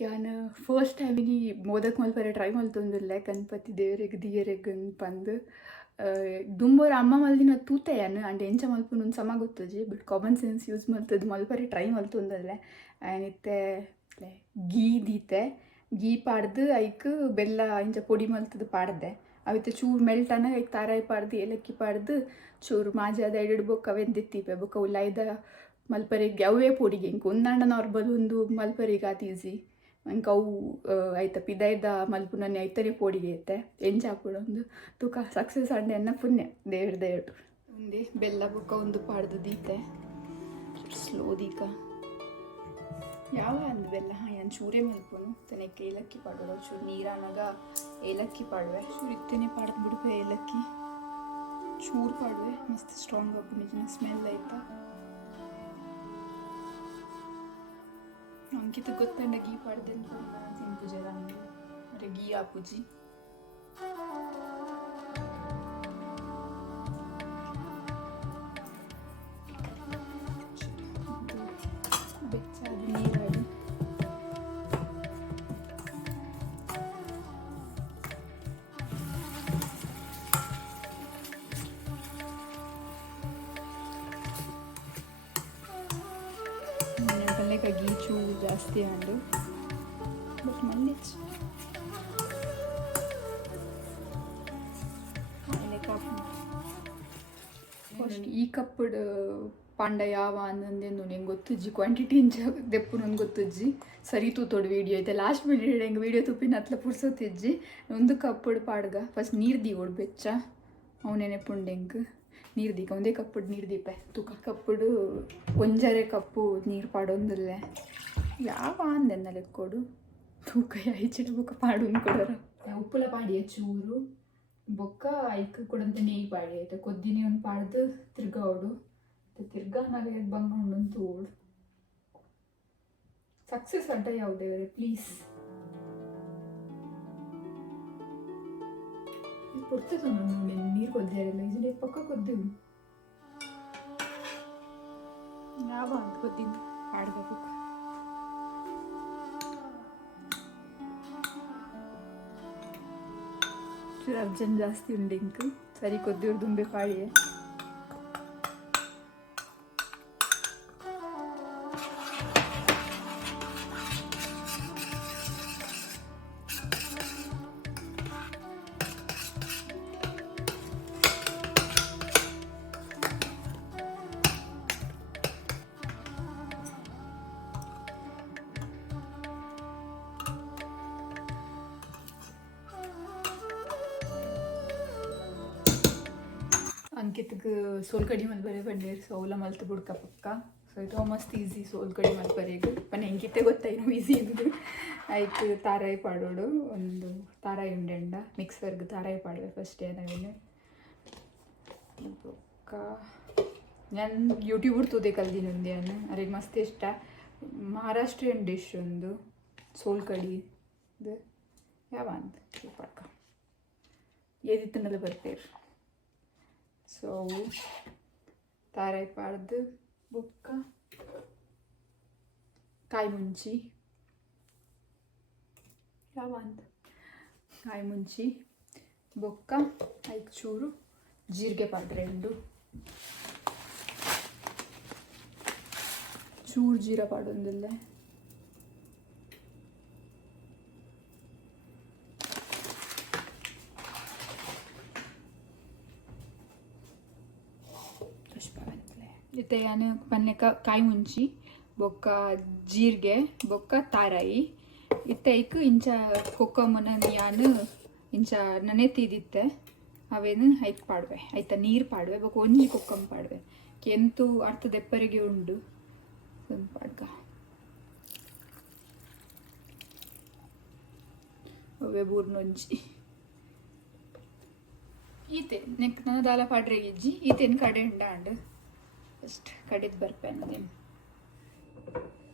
ನಾನು ಫಸ್ಟ್ ಟೈಮಿಗೆ ಮೋದಕ್ ಮಲ್ಪರೆ ಟ್ರೈ ಮಲ್ತೊಂದುಲ್ಲೆ ಗಣಪತಿ ದೇವರಿಗೆ ದಿಯರೆಗ್ ಪಂದ್ ದುಂಬೋರ ಅಮ್ಮ ಮಲ್ದಿನ ತೂತೆ ಯಾನು ಅಂಡ್ ಎಂಚ ಮಲ್ಪುನು ಸಮ ಗೊತ್ತುಜಿ ಬಟ್ ಕಾಮನ್ ಸೆನ್ಸ್ ಯೂಸ್ ಮಲ್ತದ್ದು ಮಲ್ಪರೆ ಟ್ರೈ ಮಲ್ತೊಂದಲ್ಲೆ ಆ್ಯನಿತ್ತೆ ಗೀ ದೀತೆ ಗೀ ಪಾಡ್ದು ಐಕ್ ಬೆಲ್ಲ ಇಂಚ ಪೊಡಿ ಮಲ್ತದ್ದು ಪಾಡ್ದೆ ಅವಿತ್ತೆ ಚೂರು ಮೆಲ್ಟನ ಐಕ್ ತಾರಾಯಿ ಪಾಡ್ದು ಏಲಕ್ಕಿ ಪಾಡ್ದು ಚೂರು ಮಾಜಿ ಅದ ಎಡೆಡು ಬೊಕ್ಕ ವೆಂದಿತ್ತಿಪ್ಪೆ ಬೊಕ್ಕ ಉಳ್ಳಾಯ್ದ ಮಲ್ಪರಿಗೆ ಅವೇ ಪೊಡಿಗೆ ಇಂಕ ಒಂದಾಂಡ ನಾರ್ಮಲ್ ಒಂದು ಮಲ್ಪರಿಗೆ ಆತ ಈಸಿ ಇಂಕ ಅವು ಆಯ್ತ ಪಿದಾಯ್ದ ಮಲ್ಪುನನೆ ಐತನೇ ಪೋಡಿಗೆ ಐತೆ ಎಂಚ ಹಾಕೊಡೊಂದು ತುಕ ಸಕ್ಸಸ್ ಅಂಡೆ ಅನ್ನ ಪುಣ್ಯ ದೇವ್ರು ಒಂದೇ ಬೆಲ್ಲ ಬುಕ್ಕ ಒಂದು ಪಾಡ್ದು ದೀತೆ ಸ್ಲೋ ದೀಕ ಯಾವ ಅಂದ ಬೆಲ್ಲ ಏನು ಚೂರೇ ಮಲ್ಪನು ತನಕ್ಕೆ ಏಲಕ್ಕಿ ಪಾಡೋಡು ಚೂರು ನೀರಾನಾಗ ಏಲಕ್ಕಿ ಪಾಡುವೆ ಚೂರು ಇತ್ತೇನೆ ಪಾಡ್ದು ಬಿಡುವೆ ಏಲಕ್ಕಿ ಚೂರು ಪಾಡುವೆ ಮಸ್ತ್ ಸ್ಟ್ರಾಂಗ್ ಆಗ್ಬು ನಿಜ ಸ್ಮೆಲ್ ಆಯ್ತಾ ಅಂಕಿತ ಗೊತ್ತಂಡ ಗೀ ಪಾಡ್ದೆಲ್ಲ ತಿನ್ಪುಜರ ಅರೆ ಗೀ ಆಪುಜಿ ಬೆಚ್ಚಾದ ನೀರಾಡಿ ಗೀ ಚೂರು ಜಾಸ್ತಿ ಆಂಡು ಬಟ್ ಮಲ್ಲಿಚ್ ಈ ಕಪ್ಪಡು ಪಾಂಡ ಯಾವ ಅಂದಂದೇನು ನಂಗೆ ಗೊತ್ತುಜ್ಜಿ ಕ್ವಾಂಟಿಟಿ ಇಂಚ ದೆಪ್ಪು ನಂಗೆ ಗೊತ್ತುಜ್ಜಿ ಸರಿ ತೂತೋಡು ವೀಡಿಯೋ ಐತೆ ಲಾಸ್ಟ್ ಮಿನಿಟ್ ಹೆಂಗೆ ವೀಡಿಯೋ ತುಪ್ಪಿನ ಹತ್ಲ ಪುರ್ಸೋತಿಜ್ಜಿ ಒಂದು ಕಪ್ಪಡು ಪಾಡ್ಗ ಫಸ್ಟ್ ನೀರು ದೀವೋಡು ಬೆಚ್ಚ ಅವನೇನೆ ಪುಂಡೆಂಗೆ ನೀರು ದೀಕ ಒಂದೇ ಕಪ್ಪಡು ನೀರು ದೀಪೆ ತೂಕ ಕಪ್ಪಡು ಒಂಜರೆ ಕಪ್ಪು ನೀರು ಪಾಡೊಂದಿಲ್ಲೆ ಯಾವ ಅಂದೆನ್ನ ಲೆಕ್ಕೋಡು ತೂಕ ಐಚಿಡ ಬೊಕ್ಕ ಪಾಡು ಕೊಡೋರು ಉಪ್ಪುಲ ಪಾಡಿಯ ಚೂರು ಬೊಕ್ಕ ಐಕ್ ಕೊಡಂತ ನೇಯಿ ಪಾಡಿ ಆಯ್ತು ಕೊದ್ದಿನಿ ಒಂದು ಪಾಡ್ದು ತಿರ್ಗಾವಡು ತಿರ್ಗಾ ನಾವೇ ಬಂಗೊಂಡು ತೂಡು ಸಕ್ಸಸ್ ಅಡ್ಡ ಯಾವುದೇ ಪ್ಲೀಸ್ ಪುರ್ತದ ನೀರು ಕೊದ್ದಿರಲ್ಲ ಇದನ್ನ ಪಕ್ಕ ಕೊದ್ದೆವು ಯಾವ ಅಂತ ಕೊದ್ದಿದ್ದು ಆಡ್ಬೇಕು ಚೂರು ಅರ್ಜೆಂಟ್ ಜಾಸ್ತಿ ಉಂಡು ಇಂಕ್ ಸರಿ ಕೊದ್ದಿವ್ರು ದುಂಬೆ ಪಾಡಿಯೇ ಅಂಕಿತ್ಗೆ ಸೋಲ್ಕಡಿ ಮಲ್ಪರೆ ಬಂಡೇರು ಸೋಲ ಮಲ್ತು ಬುಡ್ಕ ಪಕ್ಕ ಸೊ ಇದು ಮಸ್ತ್ ಈಸಿ ಸೋಲ್ಕಡಿ ಮಲ್ಪರೆಗೆ ಪನ್ನ ಹೆಂಗಿತ್ತೆ ಗೊತ್ತಾಯಿನೋ ಈಸಿ ಇದ್ದು ಆಯ್ತು ತಾರಾಯಿ ಪಾಡೋಡು ಒಂದು ತಾರಾಯಿ ಉಂಡೆಂಡ ಮಿಕ್ಸರ್ಗೆ ತಾರಾಯಿ ಪಾಡುವೆ ಫಸ್ಟ್ ಏನಾವೇನು ಬೊಕ್ಕ ನಾನು ಯೂಟ್ಯೂಬ್ ತೂದೆ ಕಲ್ದಿನ ಉಂದೆ ನಾನು ಅವ್ರಿಗೆ ಮಸ್ತ್ ಇಷ್ಟ ಮಹಾರಾಷ್ಟ್ರೀಯನ್ ಡಿಶ್ ಒಂದು ಸೋಲ್ಕಡಿ ಇದು ಯಾವ ಅಂತ ಪಕ್ಕ ಏದಿತ್ತನ್ನೆಲ್ಲ ಬರ್ತೀರಿ ಸೊ ತಾರಾಯಿ ಪಾಡ್ದು ಬೊಕ್ಕ ಕಾಯಿ ಮುಂಚಿ ಯಾವ ಅಂತ ಕಾಯಿ ಮುಂಚಿ ಬೊಕ್ಕ ಐದು ಚೂರು ಜೀರಿಗೆ ಪಾಡ್ರೆ ಎರಡು ಚೂರು ಜೀರ ಪಾಡೊಂದಿಲ್ಲ ಇತ್ತೆ ನಾನು ಪನ್ನೆಕ ಕಾಯಿ ಮುಂಚಿ ಬೊಕ್ಕ ಜೀರಿಗೆ ಬೊಕ್ಕ ತಾರಾಯಿ ಇತ್ತೈಕ್ ಇಂಚ ಕೊಕ್ಕಮ್ಮನ ಯಾನು ಇಂಚ ನನೆ ತೀದಿತ್ತೆ ಅವೇನು ಐಕ್ ಪಾಡ್ವೆ ಆಯ್ತಾ ನೀರು ಪಾಡ್ವೆ ಬೊಕ್ಕ ಒಂಜಿ ಕೊಕ್ಕಮ್ಮ ಪಾಡ್ವೆ ಕೆಂತು ಅರ್ಥ ದೆಪ್ಪರಿಗೆ ಉಂಡು ಪಾಡ್ಗ ಅವೇ ಬೂರ್ನೊಂಜಿ ಈತೆ ನೆಕ್ ನನ್ನ ದಾಲ ಪಾಡ್ರೆಗೆ ಇಜ್ಜಿ ಈತೇನು ಕಡೆ ಉಂಡ ಫಸ್ಟ್ ಕಡೆದು ಬರ್ಪೆ ನನಗೇನು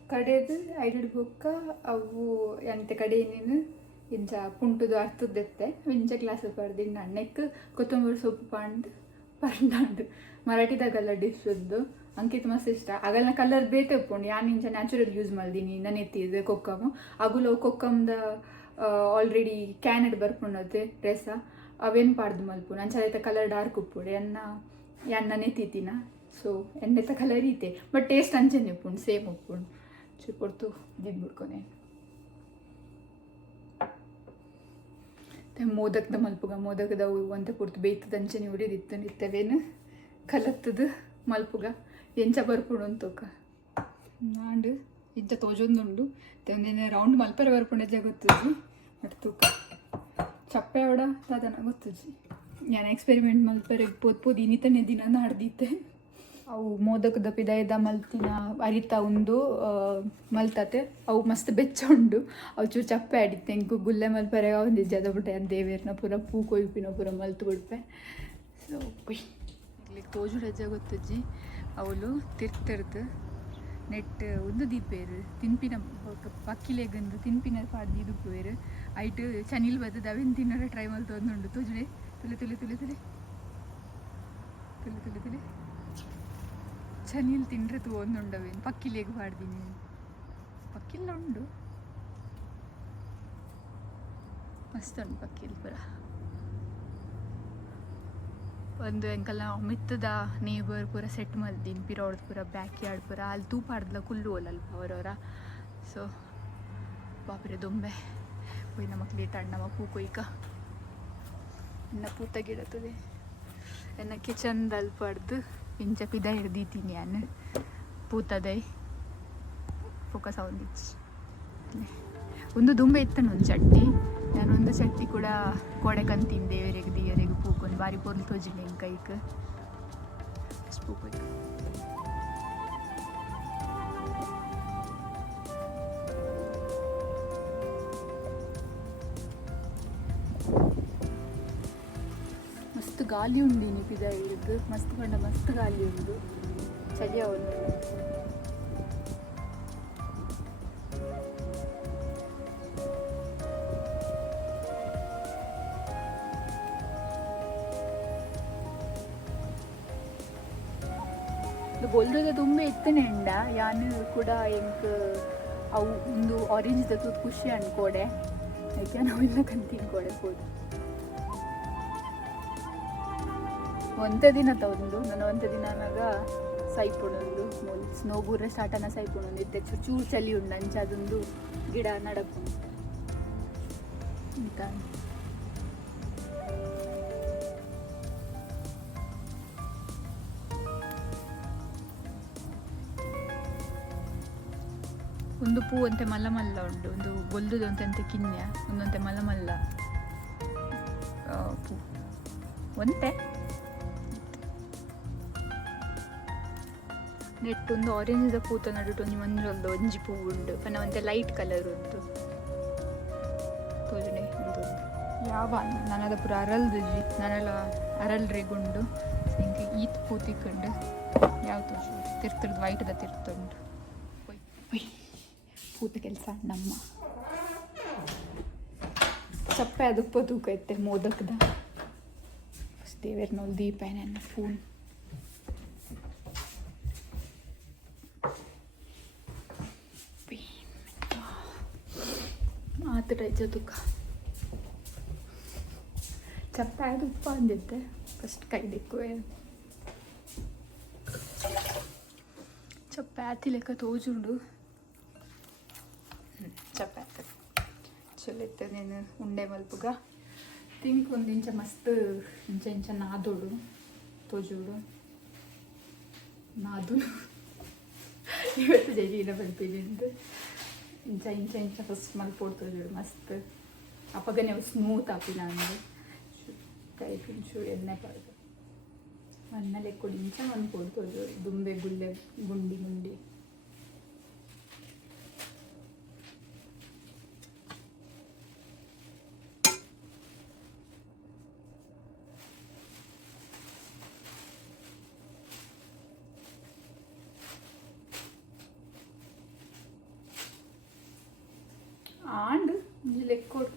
ಕಡೆದು ಐಡು ಬೊಕ್ಕ ಅವು ಎಂತ ಕಡೆ ಏನೇನು ಇಂಚ ಪುಂಟುದು ಅರ್ಥದ್ದೆತ್ತೆ ಇಂಚ ಗ್ಲಾಸ್ ಪರ್ದಿನ ನೆಕ್ ಕೊತ್ತಂಬರಿ ಸೊಪ್ಪು ಪಾಂಡು ಪರ್ನಾಂಡು ಮರಾಠಿದಾಗಲ್ಲ ಡಿಶ್ ಒಂದು ಅಂಕಿತ್ ಮಸ್ತ್ ಇಷ್ಟ ಆಗಲ್ನ ಕಲರ್ ಬೇತೆ ಉಪ್ಪುಂಡು ಯಾನ್ ಇಂಚ ನ್ಯಾಚುರಲ್ ಯೂಸ್ ಮಲ್ದಿನಿ ನನ್ನ ಎತ್ತಿದ್ದು ಕೊಕ್ಕಮ್ ಅಗುಲ ಕೊಕ್ಕಮ್ದ ಆಲ್ರೆಡಿ ಕ್ಯಾನೆಡ್ ಬರ್ಪುಂಡತೆ ರೆಸ ಅವೇನು ಪಾಡ್ದು ಮಲ್ಪುನ ಅಂಚ ಕಲರ್ ಡಾರ್ಕ್ ಉಪ್ಪುಡು ಯಾನ್ ನನ್ನ ಎತ್ತಿನ ಸೊ ಎಣ್ಣೆತ್ತ ಕಲರ್ ಈತೆ ಬಟ್ ಟೇಸ್ಟ್ ಅಂಚನೆ ಉಪ್ಪುಂಡು ಸೇಮ್ ಉಪ್ಪುಂಡು ಚಿಪ್ಪೊಡ್ತು ದಿದ್ದು ಬಿಡ್ಕೊನೆ ಮೋದಕದ ಮಲ್ಪುಗ ಮೋದಕದ ಒಂತ ಪುರ್ತು ಬೇಯ್ತದ ಅಂಚನೆ ಹೊಡಿದಿತ್ತು ನಿತ್ತವೇನು ಕಲತ್ತದು ಮಲ್ಪುಗ ಎಂಚ ಬರ್ಪುಡು ಅಂತೋಕ ನಾಂಡು ಇಂಚ ತೋಜೊಂದುಂಡು ಒಂದೇನೆ ರೌಂಡ್ ಮಲ್ಪರೆ ಬರ್ಪುಂಡೆ ಗೊತ್ತುಜಿ ಬಟ್ ತೂಕ ಚಪ್ಪೆ ಅವಡ ಅದನ್ನ ಗೊತ್ತುಜಿ ನಾನು ಎಕ್ಸ್ಪೆರಿಮೆಂಟ್ ಮಲ್ಪರೆ ಪೋದ್ ಇನ್ನಿತನೇ ದಿನ ನಾಡ್ದಿತ್ತೆ ಅವು ಮೋದಕದ ಪಿದಾಯದ ಮಲ್ತಿನ ಅರಿತ ಒಂದು ಮಲ್ತತೆ ಅವು ಮಸ್ತ್ ಬೆಚ್ಚ ಉಂಡು ಅವು ಚೂರು ಚಪ್ಪೆ ಆಡಿತ್ತೆ ಎಂಕು ಗುಲ್ಲೆ ಮಲ್ಪರೆ ಒಂದು ಜದ ಬಿಟ್ಟೆ ಅಂತ ದೇವೇರ್ನ ಪೂರ ಪೂ ಕೊಯ್ಪಿನ ಪೂರ ಮಲ್ತು ಬಿಡ್ಪೆ ಸೊ ಇಲ್ಲಿಗೆ ತೋಜು ರಜೆ ಗೊತ್ತಜ್ಜಿ ಅವಳು ತಿರ್ತಿರ್ದು ನೆಟ್ ಒಂದು ದೀಪೇರು ತಿನ್ಪಿನ ಪಕ್ಕಿಲೆಗಂದು ತಿನ್ಪಿನ ಪಾಡ್ದು ಇದು ಪೋಯರು ಐಟ್ ಚನಿಲ್ ಬದ್ದು ಅವೇನು ತಿನ್ನೋರ ಟ್ರೈ ಮಲ್ತು ಒಂದುಂಡು ತೋಜುಡೆ ತುಲೆ ತುಲೆ ತುಲೆ ತುಲೆ ತುಲೆ ತುಲೆ ತುಲೆ ಚನಿಲ್ ತಿಂಡ್ರೆ ತು ಒಂದುಂಡವೇನು ಪಕ್ಕಿಲೆಗ್ ಪಾಡ್ದೀನಿ ಪಕ್ಕಿಲ್ಲ ಉಂಡು ಮಸ್ತ್ ಉಂಡು ಪಕ್ಕಿಲ್ ಪೂರ ಒಂದು ಎಂಕಲ್ನ ಮಿತ್ತದ ನೇಬರ್ ಪೂರ ಸೆಟ್ ಮಲ್ದಿನ್ ಪಿರೋಡ್ ಪೂರ ಬ್ಯಾಕ್ ಯಾರ್ಡ್ ಪೂರ ಅಲ್ಲಿ ತೂಪಾಡ್ದಲ ಕುಲ್ಲು ಓಲಲ್ಪ ಅವರವರ ಸೊ ಬಾಪ್ರೆ ದೊಂಬೆ ಪೋಯ್ ನಮಕ್ ಲೇಟ್ ಆಡ್ ನಮ್ಮ ಪೂ ಕೊಯ್ಕ ಎನ್ನ ಪೂತ ಗಿಡತದೆ ಎನ್ನ ಕಿಚನ್ದಲ್ಲಿ ಪಡ್ದು ಇಂಚ ಪಿದ ಹಿಡ್ದೀತೀನಿ ನಾನು ಪೂತದೈ ಫೋಕಸ್ ಆವಂದಿಚ್ಚಿ ಒಂದು ದುಂಬೆ ಇತ್ತನು ಒಂದು ಚಟ್ಟಿ ನಾನೊಂದು ಚಟ್ಟಿ ಕೂಡ ಕೊಡೆಕಂದು ತಿಂದೆ ದೇವರಿಗೆ ದಿಯರಿಗೆ ಪೂಕೊಂಡು ಬಾರಿ ಪೊರ್ಲು ತೋಜಿನಿ ಹೆಂಗೆ ಕೈಗೆ ಅಷ್ಟು ಪೂಕೋಯ್ತು ಮಸ್ತ್ ಗಾಳಿ ಉಂಡಿನಿ ಪಿದ ಹಿಡಿದು ಮಸ್ತ್ ಕಂಡ ಮಸ್ತ್ ಗಾಳಿ ಉಂಡು ಚಳಿಯ ಒಂದು ಬೊಲ್ರದ ತುಂಬೆ ಇತ್ತನೆ ಉಂಡ ಯಾನು ಕೂಡ ಎಂಕ್ ಅವು ಒಂದು ಆರೆಂಜ್ ದತ್ತು ಖುಷಿ ಅನ್ಕೋಡೆ ಯಾಕೆ ನಾವೆಲ್ಲ ಕಂತೀನಿ ಕೋಡೆ ಹೋದು ಒಂದೇ ದಿನ ತಗೊಂಡು ನಾನು ಒಂದೇ ದಿನನಾಗ ಸೈಪುಣೊಂದು ಸ್ನೋ ಬೂರ ಸ್ಟಾರ್ಟನ ಸೈಪುಣೊಂದು ಇತ್ತೆ ಚೂರು ಚಳಿ ಉಂಡು ಅಂಚ ಅದೊಂದು ಗಿಡ ನಡಪು ಅಂತ ಒಂದು ಪೂ ಅಂತೆ ಮಲ್ಲ ಮಲ್ಲ ಉಂಡು ಒಂದು ಬೊಲ್ದುದು ಅಂತೆ ಕಿನ್ಯ ಒಂದಂತೆ ಮಲ್ಲ ಮಲ್ಲ ಪೂ ಒಂತೆ ನೆಟ್ ಒಂದು ಆರೆಂಜ್ ಪೂತ ನಡುಟು ಒಂಜಿ ಮಂಜೊಂದು ಒಂಜಿ ಪೂ ಉಂಡು ಪನ್ನ ಒಂತೆ ಲೈಟ್ ಕಲರ್ ಉಂಟು ತೋಜನೆ ಒಂದು ಯಾವ ನನದ ಪೂರ ಅರಲ್ದುಜಿ ನನಲ ಅರಲ್ರೆಗುಂಡು ಹಿಂಗೆ ಈತ್ ಪೂ ತಿಕ್ಕೊಂಡು ಯಾವ ತೋಜು ತಿರ್ತುರ್ದು ವೈಟ್ದ ತಿರ್ತುಂಡು ಪೂತ ಕೆಲಸ ನಮ್ಮ ಚಪ್ಪೆ ಅದಪ್ಪ ತೂಕ ಐತೆ ಮೋದಕದ ದೇವೇರ್ನೋಲ್ ದೀಪ ನನ್ನ ಫೋನ್ ಆತ ರೈಜ ತುಕ ಚಪ್ಪೆ ಅದು ಉಪ್ಪ ಅಂದಿದ್ದೆ ಫಸ್ಟ್ ಕೈ ದಿಕ್ಕುವೆ ಚಪ್ಪೆ ಆತಿ ಲೆಕ್ಕ ತೋಜುಂಡು ಚಪಾತಿ ಚಲೋ ಇತ್ತು ನೀನು ಉಂಡೆ ಮಲ್ಪುಗ ತಿಂಕ್ ಒಂದು ಇಂಚ ಮಸ್ತ್ ಇಂಚ ನಾದೋಡು ತೋಜುಡು ನಾದು ಇವತ್ತು ಜೈಲಿನ ಬಲ್ಪಿಲಿಂದು ಇಂಚ ಫಸ್ಟ್ ಮಲ್ಪೋಡು ತೋಜುಡು ಮಸ್ತ್ ಅಪ್ಪಗನೆ ಅವು ಸ್ಮೂತ್ ಆಪಿನ ಅಂದರೆ ಕೈ ಪಿಂಚು ಎಣ್ಣೆ ಪಡ್ದು ಮಣ್ಣಲ್ಲಿ ಕೊಡಿ ಇಂಚ ಮನ್ಪೋಡು ತೋಜುಡು ದುಂಬೆ ಗುಲ್ಲೆ ಗುಂಡಿ ಆಂಡ್ ಲೆಕ್ಕೋಡು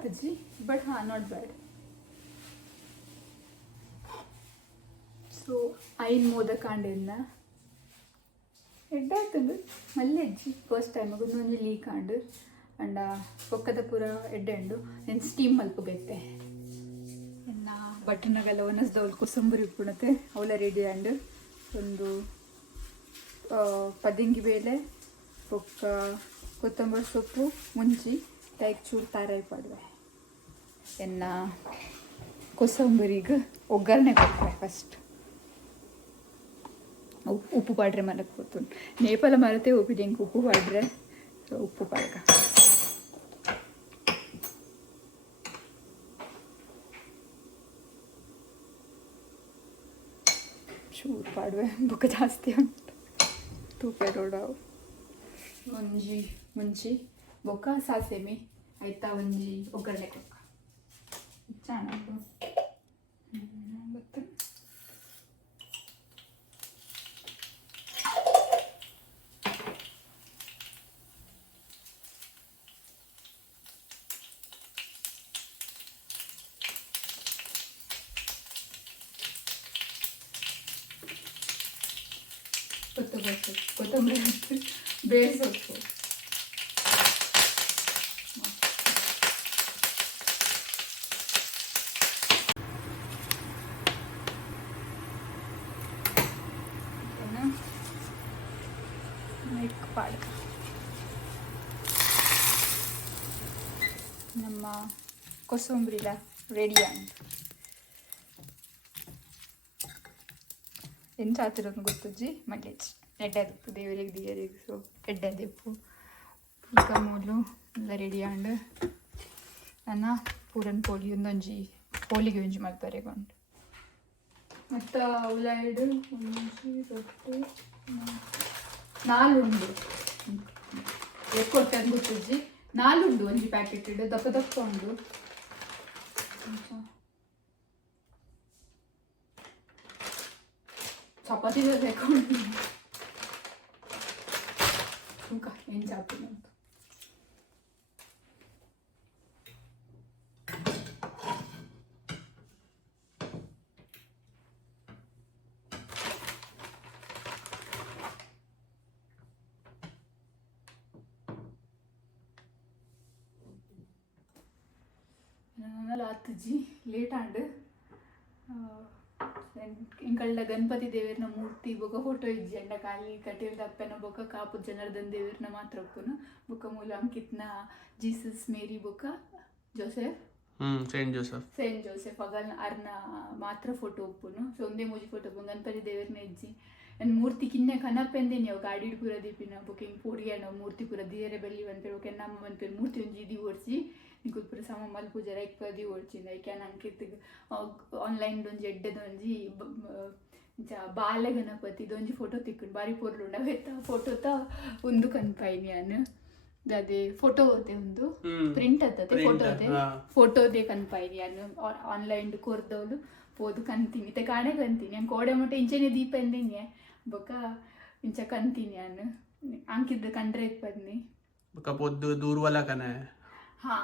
ಆತಜಿ ಬಟ್ ಹಾಂ ನಾಟ್ ಬ್ಯಾಡ್. ಸೊ ಐನ್ ಮೋದಕ ಕಾಂಡೆಲ್ಲ ಎಡ್ಡಾಯ್ತಂದು ಮಲ್ಲೆ ಅಜ್ಜಿ ಫಸ್ಟ್ ಟೈಮ್ ಒಂದೊಂದು ಲೀಕ್ ಆಂಡು ಅಂಡ ಪೊಕ್ಕದ ಪೂರ ಎಡ್ಡೆಂಡು ಏನು ಸ್ಟೀಮ್ ಮಲ್ಪಗೈತೆ ಇನ್ನ ಬಟನಗೆಲ್ಲ ಒನಸ್ದವಳು ಕುಸಂಬರಿ ಉಪ್ಪುಣತೆ ಅವಳ ರೆಡಿ ಆಂಡು ಒಂದು ಪದಿಂಗಿ ಬೇಳೆ ಪೊಕ್ಕ ಕೊತ್ತಂಬರಿ ಸೊಪ್ಪು ಮುಂಚಿ ಟೈಕ್ ಚೂರು ತಾರಾಯಿ ಪಾಡುವೆ ಎನ್ನ ಕೊಸಂಬರಿಗೆ ಒಗ್ಗರಣೆ ಕೊಡ್ತಾರೆ ಫಸ್ಟ್. ಉಪ್ಪು ಪಾಡ್ರೆ ಮರಕ್ಕೆ ಕೂತು ನೇಪಾಳ ಮರತೆ ಉಪ್ಪಿಟ್ಟು ಹೆಂಗೆ ಉಪ್ಪು ಪಾಡ್ರೆ ಉಪ್ಪು ಪಾಡ್ಕ ಚೂರು ಪಾಡುವೆ ಬುಕ್ಕ ಜಾಸ್ತಿ ಉಂಟು ತೂಪೆ ರೋಡವು ಒಂಜಿ ಮುಂಚಿ ಬೊಕ್ಕ ಸಾಸೆಮಿ ಆಯ್ತಾ ಒಂಜಿ ಒಗ್ಗರಣೆ ಕೊಕ್ಕ ಚೆನ್ನಾಗಿ ಮತ್ತೆ ಕೊತ್ತಂಬರಿ ಬೇಳೆ ಸೊಪ್ಪು ಪಾಡ್ಕ ನಮ್ಮ ಕೊಸಂಬರಿಲ ರೆಡಿ ಅಂತ ಏನು ಚಾತಿರೋದು ಗೊತ್ತಜ್ಜಿ ಮಡ್ಲೆಜ್ಜಿ ಎಡ್ಡೆದಪ್ಪು ದೇವರಿಗೆ ದಿಯರಿಗೆ ಸೊ ಎಡ್ಡೆದೆಪ್ಪು ಈಗ ಮೂಲು ಎಲ್ಲ ರೆಡಿ ಆಂಡು ನನ್ನ ಪೂರನ್ ಪೋಳಿ ಒಂದೊಂಜಿ ಪೋಳಿಗೆ ಒಂಜಿ ಮಲ್ಪರೆಗೊಂಡು ಮತ್ತು ಉಳ್ಳಾಗಡ್ಡಿ ಒಂಜಿ ರೊಟ್ಟಿ ನಾಲುಂಡು ಕೊಟ್ಟೆ ಗೊತ್ತಜ್ಜಿ ನಾಲುಂಡು ಒಂಜಿ ಪ್ಯಾಕೆಟ್ ಇಡು ದಪ್ಪ ದಪ್ಪ ಉಂಡು ಚಪಾತಿ ಬೇಕು ಏನು ಚಾಪಿನ ಅಂತ ಆತಜಿ ಲೇಟ್ ಆಂಡು ಇಂಕಲ್ಡ ಗಣಪತಿ ದೇವರನ ಮೂರ್ತಿ ಬೊಕ ಫೋಟೋ ಇಜ್ಜಿ ಅಂಡ ಖಾಲಿ ಕಟೀಲ್ದ ಅಪ್ಪನ ಬೊಕ ಕಾಪು ಜನಾರ್ದನ್ ದೇವರನ ಮಾತ್ರ ಒಪ್ಪುನು ಬೊಕ ಮೂಲ ಅಂಕಿತ್ನ ಜೀಸಸ್ ಮೇರಿ ಬೊಕ ಜೋಸೆಫ್ ಸೇಂಟ್ ಜೋಸೆಫ್ ಅಗಲ್ ಅರ್ನ ಮಾತ್ರ ಫೋಟೋ ಒಪ್ಪುನು ಸೊ ಒಂದೇ ಮೂಜಿ ಫೋಟೋ ಒಪ್ಪು ಗಣಪತಿ ದೇವರನ ಇಜ್ಜಿ ನನ್ನ ಮೂರ್ತಿ ಕಿನ್ನೆ ಕನಪೆಂದೆ ನೀವು ಗಾಡಿ ಪೂರ ದೀಪಿನ ಬೊಕ ಹಿಂಗೆ ಪೂಡಿಗೆ ನಾವು ಮೂರ್ತಿ ಪೂರ ದಿಯರೆ ಬೆಲ್ಲಿ ಬಂತೇವೆ ಓಕೆ ನಮ್ಮ ಬಂತೇವೆ ಮೂರ್ತಿ ಒಂಜಿ ಇದಿ ಓಡಿಸಿ ನಿಂಗೆ ಪೂರ ಸಮ ಮಲ್ಪೂಜರ ಇಪ್ಪದಿ ಓಡ್ಚಿಂದ ಐಕೆ ಅಂಕಿತ್ತಿಗೆ ಆನ್ಲೈನ್ ಒಂಜಿ ಎಡ್ಡೆದೊಂಜಿ ಬಾಲೆ ಗಣಪತಿ ಇದೊಂಜಿ ಫೋಟೋ ತಿಕ್ಕೊಂಡು ಬಾರಿ ಪೂರ್ಲು ಉಂಡವೆತ್ತ ಫೋಟೋತ ಒಂದು ಕನ್ಪಾಯಿನಿ ನಾನು ಅದೇ ಫೋಟೋ ಓದೆ ಒಂದು ಪ್ರಿಂಟ್ ಅತ್ತತೆ ಫೋಟೋದೇ ಕನ್ಪಾಯಿನಿ ನಾನು ಆನ್ಲೈನ್ ಕೊರ್ದವಳು ಪೋದು ಕಂತೀನಿ ಇತ್ತೆ ಕಾಣೆ ಕಂತೀನಿ ನಾನು ಕೋಡೆ ಮೊಟ್ಟೆ ಇಂಚೆನೆ ದೀಪ ಎಂದೇನೆ ಬೊಕ ಇಂಚ ಕಂತೀನಿ ನಾನು ಅಂಕಿದ್ದ ಕಂಡ್ರೆ ಇಪ್ಪದ್ನಿ ಬೊಕ ಪೊದ್ದು ದೂರ್ವಲ ಕನೆ ಹಾ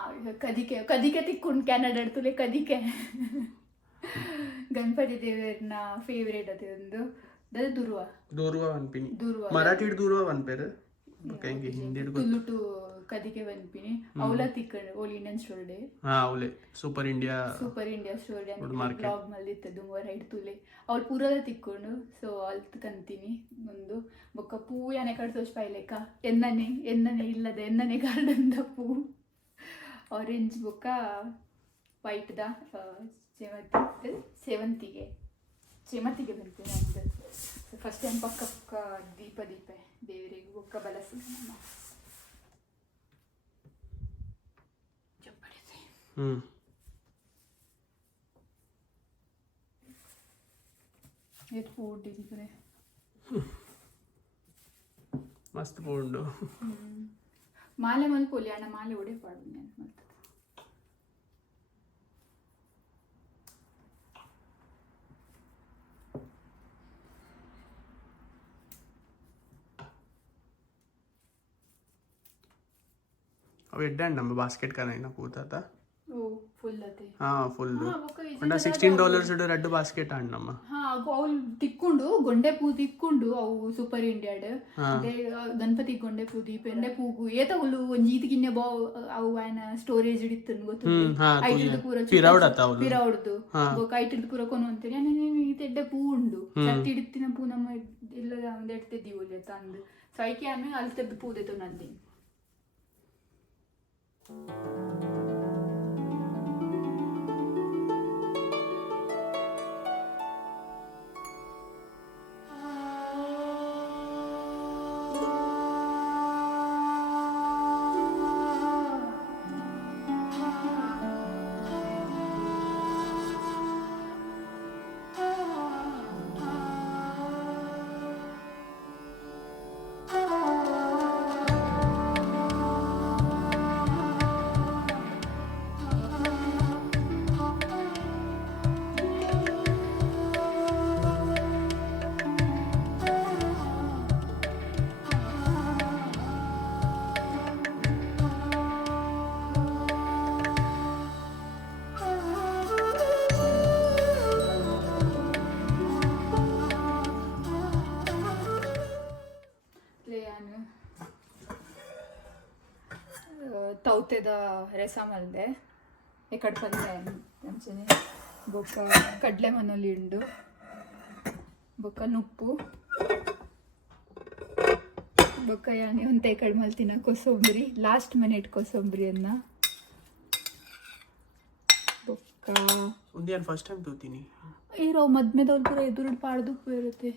ಕದಿಕೆ ತಿಕ್ಕೊಂಡು ಕ್ಯಾನಡ ಅಡ್ತುಲೆ ಕದಿಕೆ ಗಣಪತಿ ದೇವರನ ಫೇವರೇಟ್ ಅದೇ ಒಂದು ದುರ್ವ ಅನ್ಪಿನಿ ಮರಾಠಿ ದುರ್ವ ಅನ್ಪೇರು ತುಳುಟು ಕದಿಕೆ ಅನ್ಪಿನಿ ಅವಲ ತಿಕ್ಕಂಡು ಓಲ್ ಇಂಡಿಯನ್ ಸ್ಟೋರ್ ಡೇ ಅವಲೆ ಸೂಪರ್ ಇಂಡಿಯಾ ಸ್ಟೋರ್ ಡೇ ಬ್ಲಾಗ್ ಮಲ್ಲಿತ್ತು ದುಂಬ ರೈಟ್ ತುಲೆ ಅವ್ಳು ಪೂರದ ತಿಕ್ಕೊಂಡು ಸೊ ಅಲ್ಲಿ ಕಂತೀನಿ ಒಂದು ಬೊಕ್ಕ ಪೂ ಯಾನೆ ಕಡ್ಸೋಷ್ಟು ಪೈಲೆಕ್ಕ ಎನ್ನನೆ ಇಲ್ಲದೆ ಎನ್ನನೆ ಗಾರ್ಡನ್ದ ಪೂ ಆರೆಂಜ್ ಬೊಕ್ಕ ವೈಟ್ದ ಸೇವಂತಿಗೆ ಬಂತೀನಿ ಅಂತ ಫಸ್ಟ್ ಟೈಮ್ ಪಕ್ಕ ದೀಪ ದೇವರಿಗೆ ಬೊಕ್ಕ ಬಲಸಿ ಮಸ್ತ್ ಪೂಂಡು ಮಾಲೆ ಮಲ್ಪೊಲಿ ಅಣ್ಣ ಮಾಲೆ ಒಡೆ ಪಾಡು ನಾನು ಮತ್ತೆ ಅವು ಎಡ್ಡೆ ನಮ್ಮ ಬಾಸ್ಕೆಟ್ ಕನ ಪೂತಾತ ಫುಲ್ ಅತೆ ಫುಲ್ ಬೊಕ್ಕ ಅಂಡ $16 రెడ్ ಬಾಸ್ಕೆಟ್ ಅಣ್ಣಮ್ಮ ಅವ್ಲು ತಿಕ್ಕೊಂಡು ಗೊಂಡೆ ಪೂ ತಿಕ್ಕೊಂಡು ಅವು ಸೂಪರ್ ಇಂಡಿಯಾಡ್ ಗಣಪತಿ ಗೊಂಡೆ ಪೂ ಪೆಂಡೆ ಪೂಗು ಏತ ಉಲ್ಲು ಒಂಜಿ ಈತಿಗಿನ್ನೆ ಅವು ಆಯ್ನ ಸ್ಟೋರೇಜ್ ಇಡಿತ್ತನ್ ಗೊತ್ತು ಐಟಿಲ್ದು ಪೂರ ಪಿರಾವಡ್ದು ಬೊಕ್ಕ ಐಟಿಲ್ದು ಪೂರ ಕೊನು ಅಂತೀನಿ ಈತೆಡ್ಡೆ ಪೂ ಉಂಡು ಸಟ್ಟಿ ಇಡಿತ್ತಿನ ಪೂ ನಮ್ಮ ಇಲ್ಲ ಒಂದ್ ಎಡ್ತಿದ್ದೀವಿ ಒಳ್ಳೆ ತಂದು ಸೊ ಐಕೆ ಆಮೇಲೆ ಅಲ್ಲಿ ತೆಗ್ದು ಪೂ ದೆತ್ತು ನಂದಿ ತೌತೆದ ರಸ ಮಲ್ದೆ ಎಕಡೆ ಪಲ್ಯ ಅಂಚನೆ ಬೊಕ್ಕ ಕಡಲೆ ಮನೇಲಿ ಉಂಡು ಬೊಕ್ಕ ನುಪ್ಪು ಬೊಕ್ಕ ಯಾನಿ ಒಂತೆ ಕಡೆ ಮಲ್ತಿನ ಕೊಸಂಬರಿ ಲಾಸ್ಟ್ ಮಿನಿಟ್ ಕೊಸಂಬರಿಯನ್ನ ಬೊಕ್ಕ ಉಂದಿಯನ್ ಫಸ್ಟ್ ಟೈಮ್ ತೂತೀನಿ ಇರೋ ಮದ್ಮೆದವ್ರು ಪೂರ ಎದುರು ಪಾಡ್ದು ಇರುತ್ತೆ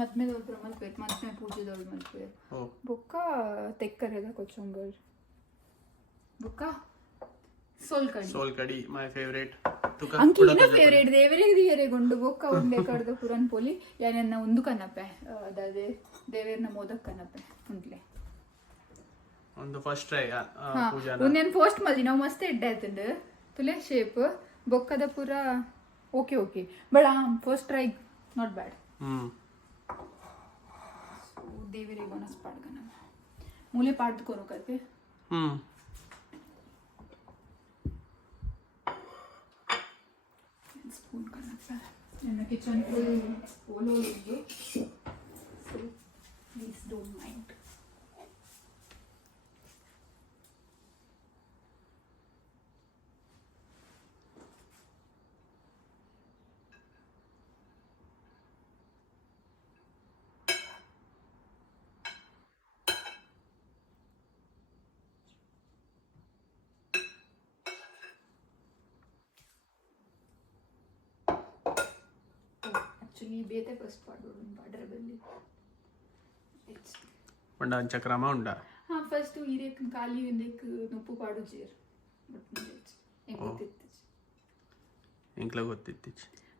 ಮದ್ಮೆದವ್ರು ಪೂರ ಮಲ್ಪೇರು ಮದ್ಮೆ ಪೂಜೆದವ್ರು ಮಲ್ಪೇರು ಬೊಕ್ಕ ತೆಕ್ಕರೆದ ಕೊಚ್ಚಂಬರಿ ಬೊಕ್ಕ ಸೋಲ್ಕಡಿ ಮೈ ಫೇವರೇಟ್ ಅಂಕಿನ ಫೇವರೇಟ್ ದೇವರಿಗೆ ದಿಯರೆಗೊಂಡು ಬೊಕ್ಕ ಉಂಡೆ ಕಡ್ದ ಪುರನ್ ಪೋಲಿ ಯಾನೆನ್ನ ಒಂದು ಕನಪೆ ಅದೇ ದೇವೇರ್ನ ಮೋದಕ್ ಕನಪೆ ಉಂಟ್ಲೆ ಒಂದು ಫಸ್ಟ್ ಟ್ರೈ ಪೂಜಾನ ಒಂದೇನು ಪೋಸ್ಟ್ ಮಲ್ದಿ ನಾವು ಮಸ್ತ್ ಎಡ್ಡೆ ಆಯ್ತಂಡು ತುಲೆ ಶೇಪ್ ಬೊಕ್ಕದ ಪೂರ okay okay but first try not bad ದೇವರಿಗೆ ಬೋನಸ್ ಪಾಡ್ಗ ನಮ್ಮ ಮೂಲೆ ಪಾಡ್ದು ಕೊನೋಕತ್ತೆ ಸ್ಪೂನ್ ಕನಪ್ಪ ನನ್ನ ಕಿಚನ್ ಫುಲ್ ಓಲೋ ಇದ್ದು so please don't mind actually ಬೇತೆ ಫಸ್ಟ್ ಪಾಡೋಡು ಪಾಡ್ರಬಲ್ಲಿ ಒಂಡ ಚಕ್ರಮ ಉಂಡ ಫಸ್ಟ್ ಇರೇಕ್ ಖಾಲಿ ಇಂದೆಕ್ ನುಪ್ಪು ಪಾಡು ಜೇರ್ ಬಟ್ ಗೊತ್ತಿತ್ತು ಎಂಕ್ಲ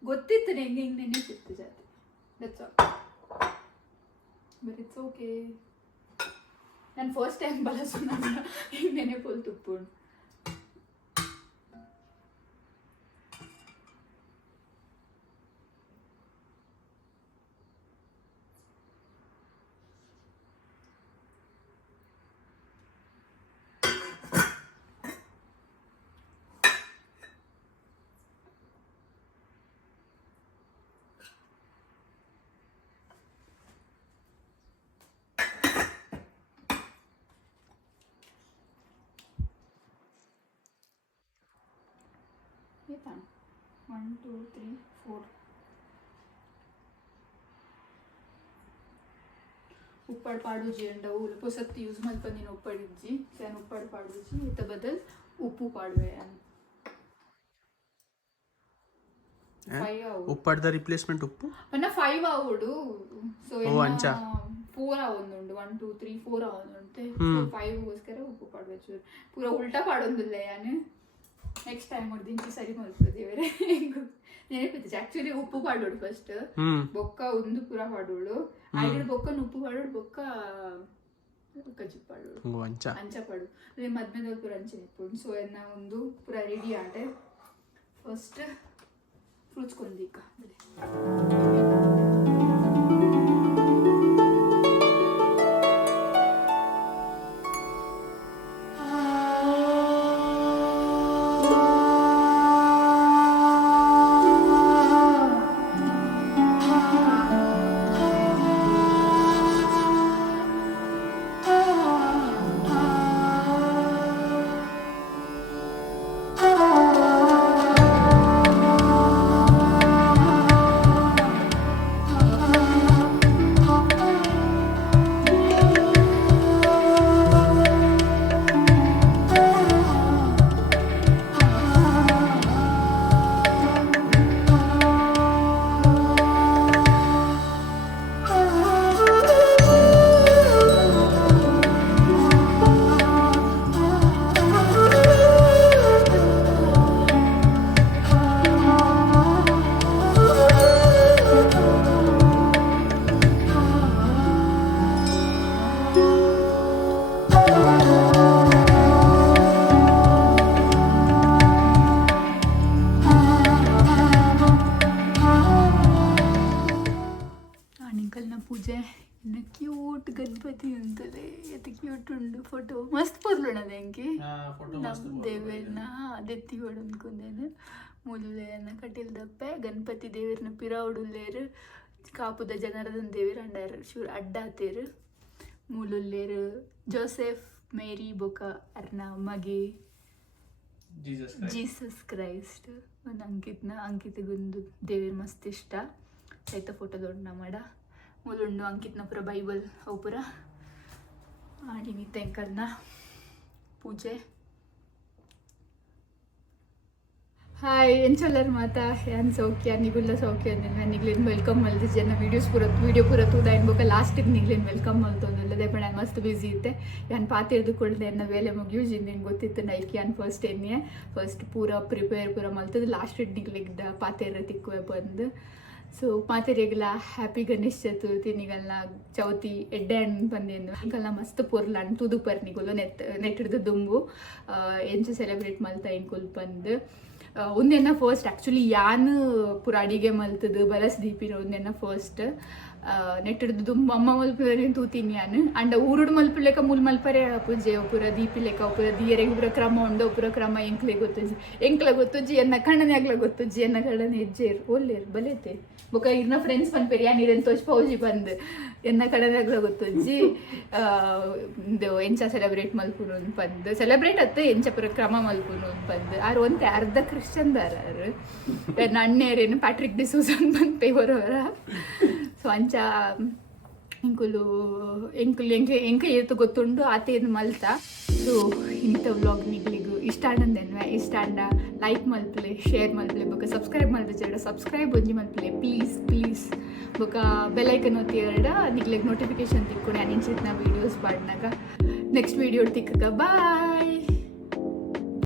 ಗೊತ್ತಿತ್ತು ಹೆಂಗೆ ಹಿಂಗೆ ನೆನಪಿತ್ತು ಜಾತಿ that's all but it's okay ನಾನು ಫಸ್ಟ್ ಟೈಮ್ ಬಳಸು ನನ್ನ ಹಿಂಗೆ ನೆನಪಲ್ಲಿ ತುಪ್ಪುಂಡು Kita 1 2 3 4 ಉಪ್ಪಡ್ ಪಾಡುಜಿ ಅಂಡ ಉಲ್ಪ ಸತ್ತಿ ಯೂಸ್ ಮಲ್ಪಂದಿನ ಉಪ್ಪಡಿಜ್ಜಿ ಸೇನ್ ಉಪ್ಪಡ್ ಪಾಡುಜಿ ಇತ್ತ ಬದಲ್ ಉಪ್ಪು ಪಾಡುವೆ ಉಪ್ಪಡ್ದ ರಿಪ್ಲೇಸ್ಮೆಂಟ್ ಉಪ್ಪು ಪನ್ನ 5 ಆವುಡು ಸೊ ಎಂಚ 4 ಆವೊಂದುಂಡು 1 2 3 4 ಆವೊಂದುಂಟೆ 5 ಗೋಸ್ಕರ ಉಪ್ಪು ಪಾಡುವೆ ಪೂರ ಉಲ್ಟಾ ಪಾಡೊಂದುಲ್ಲ ಯಾನು ನೆಕ್ಸ್ಟ್ ಟೈಮ್ ಹೊಡ್ದಿಂಚಿ ಸರಿ ಮಲ್ಪದೆ ಬೇರೆ ನೆನಪಿತ್ತು ಆಕ್ಚುಲಿ ಉಪ್ಪು ಪಾಡೋಡು ಫಸ್ಟ್ ಬೊಕ್ಕ ಒಂದು ಪೂರ ಪಾಡೋಳು ಆಯ್ತು ಬೊಕ್ಕ ಉಪ್ಪು ಪಾಡೋಡು ಬೊಕ್ಕ ಕಜ್ಜಿ ಪಾಡೋಳು ಅಂಚ ಪಾಡು ಅದೇ ಮದ್ಮೆದ ಪೂರ ಅಂಚೆ ನಿಪ್ಪುಂಡು ಸೊ ಎನ್ನ ಒಂದು ಪೂರ ರೆಡಿ ಆಡೆ ಫಸ್ಟ್ ಫ್ರೂಟ್ಸ್ ಕೊಂದಿಕ್ಕ ಪೂಜೆ ಇನ್ನು ಕ್ಯೂಟ್ ಗಣಪತಿ ಅಂತಲೇ ಅದು ಕ್ಯೂಟ್ ಉಂಡು ಫೋಟೋ ಮಸ್ತ್ ಪೊರ್ಲುಣದ ಹೆಂಗೆ ನಮ್ಮ ದೇವೇರ್ನ ಅದೆತ್ತಿ ಹೊಡು ಅಂದ್ಕೊಂಡೇನು ಮೂಲುಲೆಯನ್ನ ಕಟ್ಟಿಲ್ದಪ್ಪೆ ಗಣಪತಿ ದೇವೇರ್ನ ಪಿರಾವುಡುಲ್ಲೇರು ಕಾಪುದ ಜನಾರ್ದನ್ ದೇವೇರು ಅಂಡಾರು ಶೂರ್ ಅಡ್ಡಾತೇರು ಮೂಲುಲ್ಲೇರು ಜೋಸೆಫ್ ಮೇರಿ ಬೊಕ ಅರ್ನ ಮಗೆ ಜೀಸಸ್ ಕ್ರೈಸ್ಟ್ ಒಂದು ಅಂಕಿತಗೊಂದು ದೇವೇರು ಮಸ್ತ್ ಇಷ್ಟ ಸಹಿತ ಫೋಟೋ ದೊಡ್ಡ ಮಾಡ ಮೂಲುಂಡು ಅಂಕಿತ್ನ ಪುರ ಬೈಬಲ್ ಅವು ಪುರ ಆಡಿನಿ ತೆಂಕಲ್ನ ಪೂಜೆ ಹಾಯ್ ಎಂಚಲ್ಲರು ಮಾತಾ ಏನು ಸೌಖ್ಯ ನಿಗುಲ್ಲ ಸೌಖ್ಯ ಅಂದಿನ ನಿಗ್ಲಿನ ವೆಲ್ಕಮ್ ಮಲ್ದು ಜನ ವಿಡಿಯೋ ಪೂರ ತೂದ ಏನ್ಬೇಕು ಲಾಸ್ಟಿಗೆ ನಿಗ್ಲಿನ ವೆಲ್ಕಮ್ ಮಲ್ತೊಂದಿಲ್ಲದೆ ಬಟ್ ನಾನು ಮಸ್ತ್ ಬ್ಯುಸಿ ಇದ್ದೆ ನಾನು ಪಾತ್ ಹಿಡ್ದುಕೊಳ್ದೆ ಎನ್ನ ವೇಲೆ ಮುಗಿಯೂಜಿಂದ ನಿಂಗೆ ಗೊತ್ತಿತ್ತು ನೈಕಿ ನಾನು ಫಸ್ಟ್ ಪೂರ ಪ್ರಿಪೇರ್ ಪೂರ ಮಲ್ತದ್ದು ಲಾಸ್ಟ್ ನಿಗ್ಲಿಗ್ದ ಪಾತೇರ ತಿಕ್ಕುವೆ ಬಂದು ಸೊ ಪಾತೆರೆಗಲ ಹ್ಯಾಪಿ ಗಣೇಶ್ ಚತುರ್ಥಿ ನಿಗಲ್ನ ಚೌತಿ ಎಡ್ಡೆ ಹಣ್ಣು ಬಂದೇನು ನಿಗಲ್ನ ಮಸ್ತ್ ಪೊರ್ಲ ಹಣ್ಣು ತುದು ಪರ್ ನಿಗುಲು ನೆಟ್ಟಿಡ್ದು ದುಂಬು ಎಂಚು ಸೆಲೆಬ್ರೇಟ್ ಮಲ್ತಾ ಇನ್ಕುಲ್ ಬಂದು ಒಂದೆನ್ನ ಫಸ್ಟ್ ಆ್ಯಕ್ಚುಲಿ ಯಾನು ಪೂರ ಅಡಿಗೆ ಮಲ್ತದು ಬಲಸ್ ದೀಪಿನ ಒಂದೆನ್ನ ಫಸ್ಟ್ ನೆಟ್ಟಿಡ್ದು ದುಂಬು ಅಮ್ಮ ಮಲ್ಪಿನ ತೂತೀನಿ ಯಾನು ಅಂಡ ಊರುಡು ಮಲ್ಪಿಲೆಕ ಮೂಲ್ ಮಲ್ಪರೆ ಪೂಜೆ ಪೂರ ದೀಪಿ ಲೆಕ್ಕ ಪೂರ ದಿಯರೆಗೆ ಪೂರ ಕ್ರಮ ಉಂಡು ಪೂರ ಕ್ರಮ ಎಂಕ್ಲೆ ಗೊತ್ತುಜಿ ಎನ್ನ ಕಣ್ಣನೆ ಆಗ್ಲ ಗೊತ್ತುಜಿ ಎನ್ನ ಕಣ್ಣನೆ ಹೆಜ್ಜೆರು ಒಲ್ಲೇರು ಬಲೇತೆ ಬೊಕ ಇರ್ನ ಫ್ರೆಂಡ್ಸ್ ಪನ್ಪೇರಿ ಯಾನಿರೇನು ತೋಚ್ ಪೌಜಿ ಬಂದು ಎನ್ನ ಕಣ್ಣನೆ ಆಗ್ಲ ಗೊತ್ತುಜಿ ಇದು ಎಂಚ ಸೆಲೆಬ್ರೇಟ್ ಮಲ್ಪುನು ಬಂದು ಸೆಲೆಬ್ರೇಟ್ ಅತ್ತೆ ಎಂಚ ಪೂರ ಕ್ರಮ ಮಲ್ಪುನು ಬಂದು ಆರು ಒಂತೆ ಅರ್ಧ ಕ್ರಿಶ್ಚನ್ದಾರ ನನ್ನ ಅಣ್ಣೇರೇನು ಪ್ಯಾಟ್ರಿಕ್ ಡಿಸೂಸನ್ ಬಂದು ಹೊರವರ ಸೊ ಅಂಚ ಎಂಕುಲು ಎಂಕ ಏತು ಗೊತ್ತುಂಡು ಆತೇನು ಮಲ್ತ ಸೊ ಇಂಥ ವ್ಲಾಗ್ ನಿಗ್ಲಿಗೂ ಇಷ್ಟ ಆಡಂದೇನ್ವೆ ಇಷ್ಟ ಆಂಡ ಲೈಕ್ ಮಲ್ಪಲೆ ಶೇರ್ ಮಲ್ಪಲೆ ಬೊಕ ಸಬ್ಸ್ಕ್ರೈಬ್ ಮಲ್ಪೆ ಸಬ್ಸ್ಕ್ರೈಬ್ ಒಂಜಿ ಮಲ್ಪಲೆ ಪ್ಲೀಸ್ ಬೊಕ ಬೆಲೈಕನ್ ಒತ್ತಿ ಎರಡ ನಿಗ್ಲಿಗೆ ನೋಟಿಫಿಕೇಶನ್ ತಿಕ್ಕೊಂಡು ನಾನು ಇಂಚಿನ ವೀಡಿಯೋಸ್ ಪಾಡ್ನಾಗ ನೆಕ್ಸ್ಟ್ ವೀಡಿಯೋ ತಿಕ್ಕಗ ಬಾಯ್.